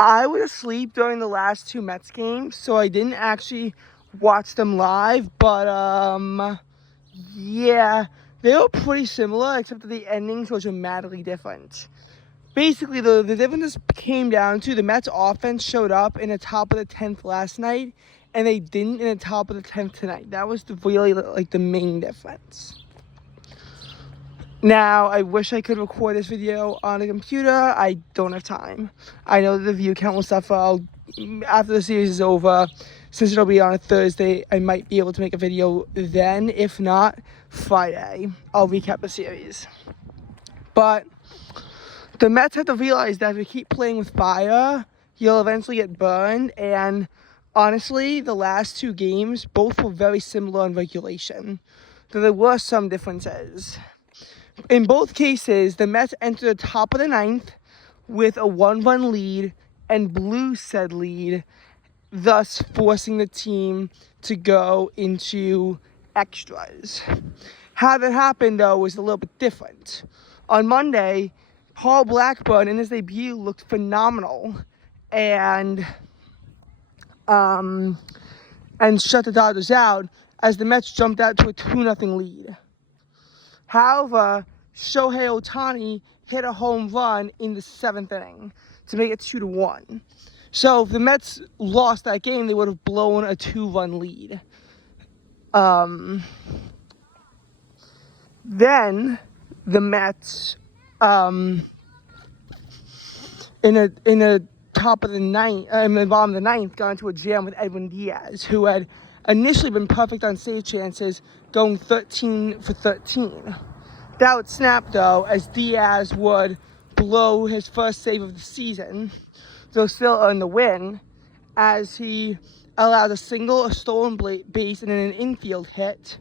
I was asleep during the last two Mets games, so I didn't actually watch them live, but yeah, they were pretty similar, except that the endings were dramatically different. Basically, the difference came down to the Mets offense showed up in the top of the 10th last night, and they didn't in the top of the 10th tonight. That was really the main difference. Now, I wish I could record this video on a computer. I don't have time. I know the view count will suffer. After the series is over, since it'll be on a Thursday, I might be able to make a video then. If not, Friday, I'll recap the series. But the Mets have to realize that if you keep playing with fire, you'll eventually get burned. And honestly, the last two games, both were very similar in regulation, though there were some differences. In both cases, the Mets entered the top of the ninth with a 1-run lead and blew said lead, thus forcing the team to go into extras. How that happened, though, was a little bit different. On Monday, Paul Blackburn in his debut looked phenomenal and shut the Dodgers out as the Mets jumped out to a 2-0 lead. However, Shohei Ohtani hit a home run in the 7th inning to make it 2-1. So if the Mets lost that game, they would have blown a 2-run lead. Then the Mets, in the top of the ninth, in the bottom of the ninth, got into a jam with Edwin Diaz, who had initially been perfect on save chances, going 13 for 13. That would snap, though, as Diaz would blow his first save of the season, though still earn the win, as he allowed a single, a stolen base, and an infield hit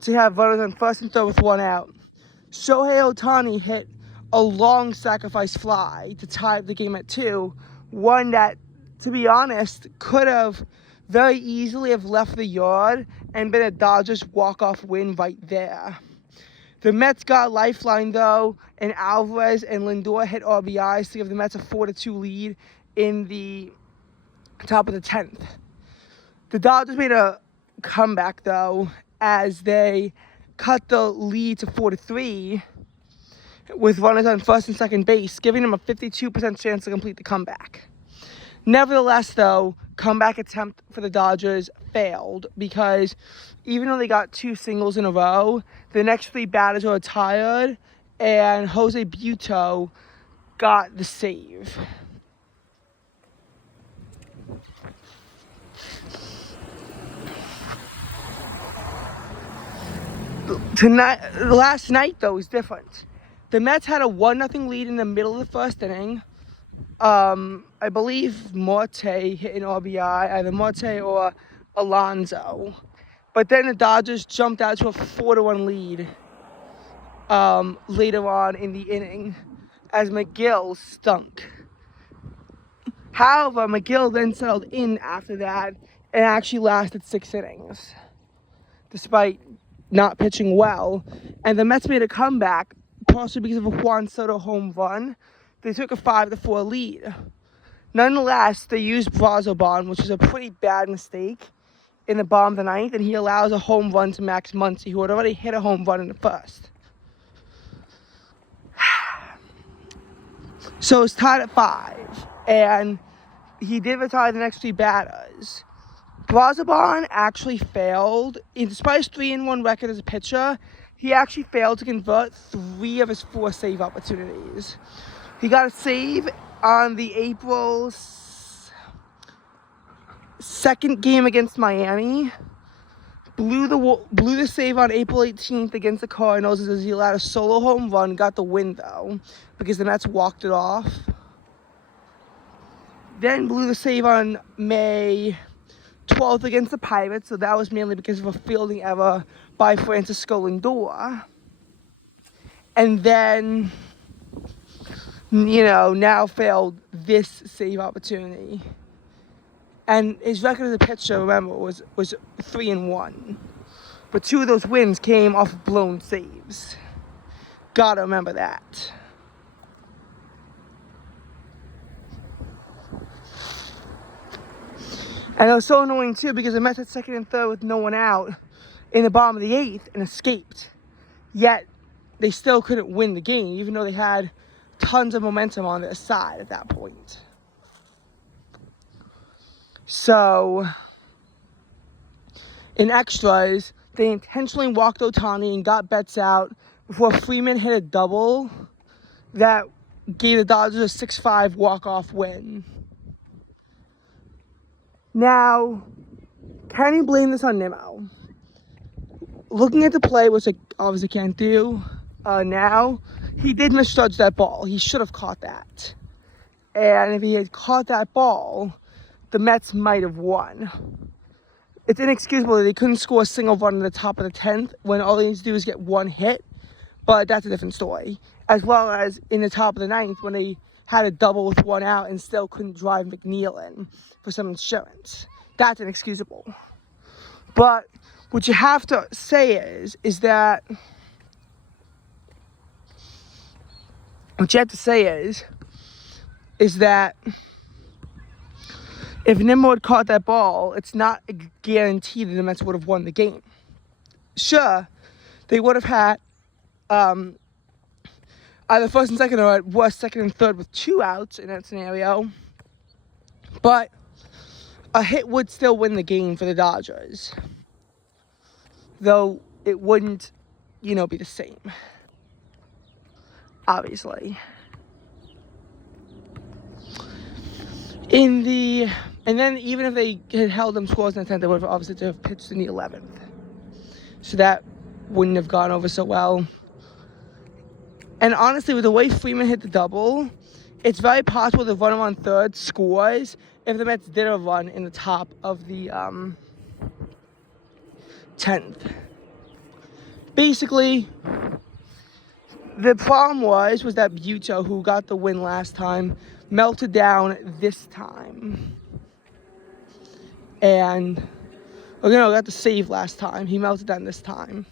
to have runners on first and third with one out. Shohei Ohtani hit a long sacrifice fly to tie the game at 2, one that, to be honest, could have very easily have left the yard and been a Dodgers walk-off win right there. The Mets got a lifeline, though, and Alvarez and Lindor hit RBIs to give the Mets a 4-2 lead in the top of the 10th. The Dodgers made a comeback, though, as they cut the lead to 4-3 with runners on first and second base, giving them a 52% chance to complete the comeback. Nevertheless, though, comeback attempt for the Dodgers failed because even though they got 2 singles in a row, the next 3 batters were retired, and Jose Butto got the save. Last night, though, was different. The Mets had a 1-0 lead in the middle of the first inning. I believe Marte hit an RBI, either Marte or Alonso. But then the Dodgers jumped out to a 4-1 lead later on in the inning as McGill stunk. However, McGill then settled in after that and actually lasted 6 innings, despite not pitching well. And the Mets made a comeback, partially because of a Juan Soto home run. They took a 5-4 lead. Nonetheless, they used Brazoban, which is a pretty bad mistake, in the bottom of the ninth, and he allows a home run to Max Muncy, who had already hit a home run in the first. So it's tied at 5, and he did retire the next 3 batters. Brazoban actually failed, despite his 3-1 record as a pitcher, he actually failed to convert 3 of his 4 save opportunities. He got a save on the April 2nd game against Miami, blew the save on April 18th against the Cardinals as he allowed a solo home run, got the win, though, because the Mets walked it off. Then blew the save on May 12th against the Pirates, so that was mainly because of a fielding error by Francisco Lindor. And then, now failed this save opportunity. And his record as a pitcher, remember, was 3-1. But 2 of those wins came off of blown saves. Gotta remember that. And it was so annoying too because the Mets had second and third with no one out in the bottom of the 8th and escaped. Yet they still couldn't win the game, even though they had tons of momentum on their side at that point. So, in extras, they intentionally walked Ohtani and got Betts out before Freeman hit a double that gave the Dodgers a 6-5 walk-off win. Now, can you blame this on Nimmo? Looking at the play, which I obviously can't do now, he did misjudge that ball. He should have caught that. And if he had caught that ball, the Mets might have won. It's inexcusable that they couldn't score a single run in the top of the 10th when all they need to do is get one hit, but that's a different story. As well as in the top of the 9th when they had a double with one out and still couldn't drive McNeil in for some insurance. That's inexcusable. But what you have to say is that if Nimmo had caught that ball, it's not a guarantee that the Mets would have won the game. Sure, they would have had either first and second or at worst second and third with 2 outs in that scenario. But a hit would still win the game for the Dodgers. Though it wouldn't, be the same. Obviously. And then even if they had held them scores in the 10th, they would have obviously to have pitched in the 11th. So that wouldn't have gone over so well. And honestly, with the way Freeman hit the double, it's very possible the runner on third scores if the Mets did a run in the top of the 10th. Basically, the problem was that Buto, who got the win last time, melted down this time. And, got the save last time. He melted down this time.